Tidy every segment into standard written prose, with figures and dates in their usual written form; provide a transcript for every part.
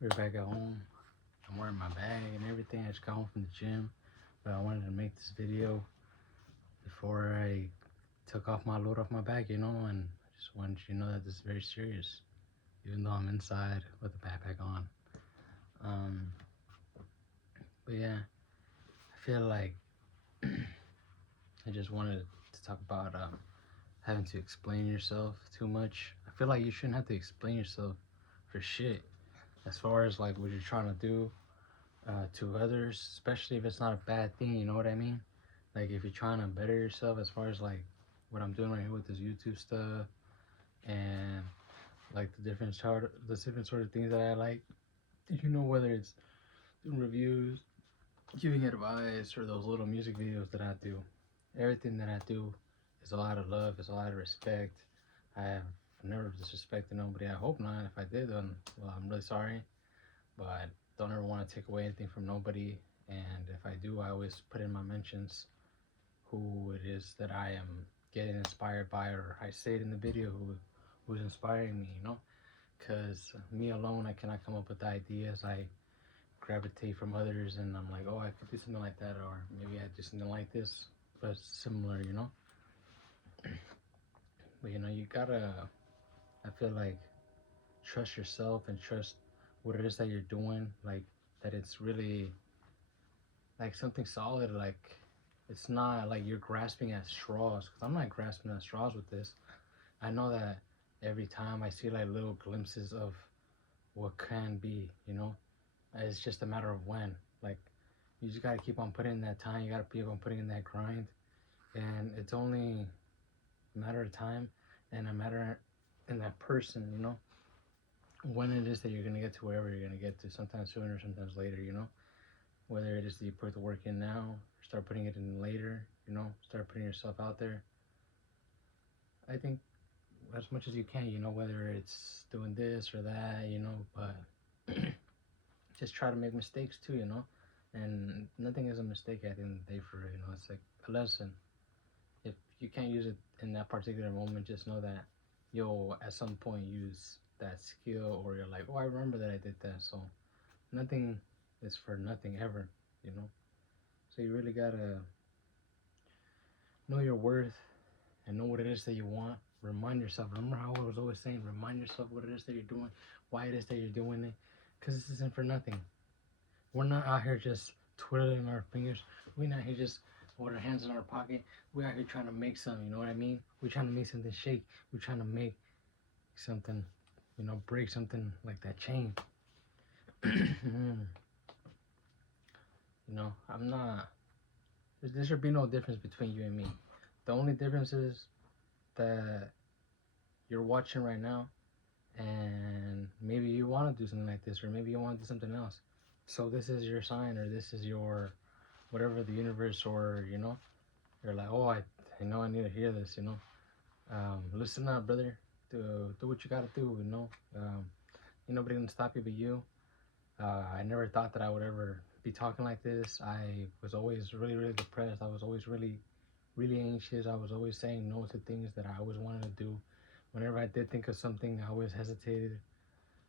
We're back at home. I'm wearing my bag and everything. I just got home from the gym, but I wanted to make this video before I took off my load off my back, and I just wanted you to know that this is very serious, even though I'm inside with the backpack on. Um, but yeah, I feel like I just wanted to talk about having to explain yourself too much. I feel like you shouldn't have to explain yourself for shit as far as like what you're trying to do to others, especially if it's not a bad thing, you know what I mean? Like if you're trying to better yourself as far as like what I'm doing right here with this YouTube stuff and like the different sort of things that I like, whether it's doing reviews, giving advice, or those little music videos that I do. Everything that I do is all out of love, it's all out of respect. I have never disrespected nobody. I hope not. If I did, then well, I'm really sorry. But I don't ever want to take away anything from nobody. And if I do, I always put in my mentions who it is that I am getting inspired by, or I say it in the video who's inspiring me, Because me alone, I cannot come up with ideas. I gravitate from others, and I'm like, oh, I could do something like that, or maybe I do something like this, but similar. But you gotta, I feel like, trust yourself and trust what it is that you're doing, like that it's really like something solid, like it's not like you're grasping at straws, because I'm not grasping at straws with this. I know that every time I see like little glimpses of what can be, it's just a matter of when. Like you just gotta keep on putting in that time, you gotta keep on putting in that grind, and it's only a matter of time and a matter in that person, when it is that you're gonna get to wherever you're gonna get to, sometimes sooner, sometimes later, whether it is that you put the work in now, start putting it in later, start putting yourself out there. I think as much as you can, whether it's doing this or that, but just try to make mistakes too, and nothing is a mistake at the end of the day for it, it's like a lesson. If you can't use it in that particular moment, just know that you'll at some point use that skill, or you're like, oh, I remember that I did that. So nothing is for nothing ever, you know. So you really gotta know your worth and know what it is that you want. Remind yourself. Remember how I was always saying, remind yourself what it is that you're doing, why it is that you're doing it, because this isn't for nothing. We're not out here just twiddling our fingers. We're not here just with our hands in our pocket. We're out here trying to make something, you know what I mean? We're trying to make something shake. We're trying to make something, break something like that chain. I'm not. There should be no difference between you and me. The only difference is that you're watching right now, and maybe you want to do something like this, or maybe you want to do something else. So this is your sign, or this is your whatever, the universe, or you're like, oh, I know I need to hear this. Listen up, brother. Do what you gotta do. Ain't nobody gonna stop you but you. I never thought that I would ever be talking like this. I was always really, really depressed. I was always really, really anxious. I was always saying no to things that I always wanted to do. Whenever I did think of something, I always hesitated.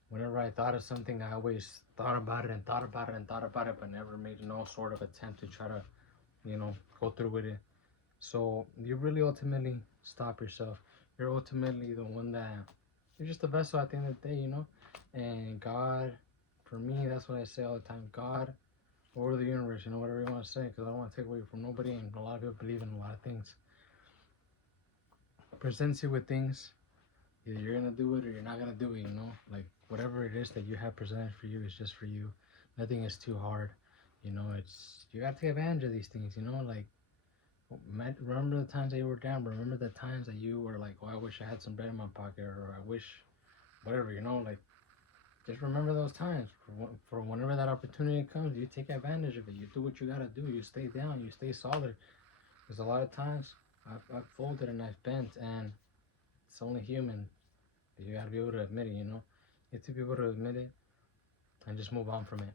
Whenever I thought of something, I always thought about it and thought about it and thought about it, but never made no sort of attempt to try to, go through with it. So you really ultimately stop yourself. You're ultimately the one that you're just a vessel at the end of the day, And God, for me, that's what I say all the time. God or the universe, whatever you want to say, because I don't want to take away from nobody, and a lot of people believe in a lot of things. Presents you with things, either you're gonna do it or you're not gonna do it, Like whatever it is that you have presented for you is just for you. Nothing is too hard, It's you have to take advantage of these things, Like remember the times that you were down. Remember the times that you were like, oh, I wish I had some bread in my pocket, or I wish whatever, Like just remember those times. For whenever that opportunity comes, you take advantage of it. You do what you gotta do. You stay down. You stay solid. Because a lot of times I've folded and I've bent, and it's only human. But you gotta be able to admit it. You have to be able to admit it and just move on from it.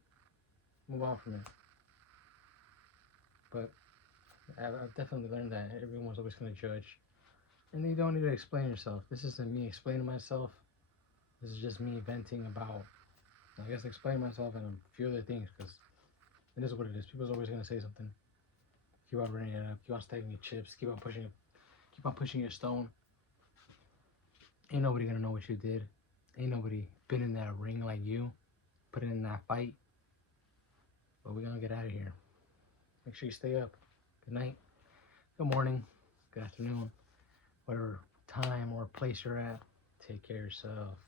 Move on from it. But I've definitely learned that everyone's always gonna judge, and you don't need to explain yourself. This isn't me explaining myself. This is just me venting about I guess explain myself and a few other things because it is what it is. People's always gonna say something. Keep on running it up. Keep on stacking your chips. Keep on pushing it. Keep on pushing your stone. Ain't nobody gonna know what you did. Ain't nobody been in that ring like you, put in that fight. But we're gonna get out of here. Make sure you stay up. Good night. Good morning. Good afternoon. Whatever time or place you're at. Take care of yourself.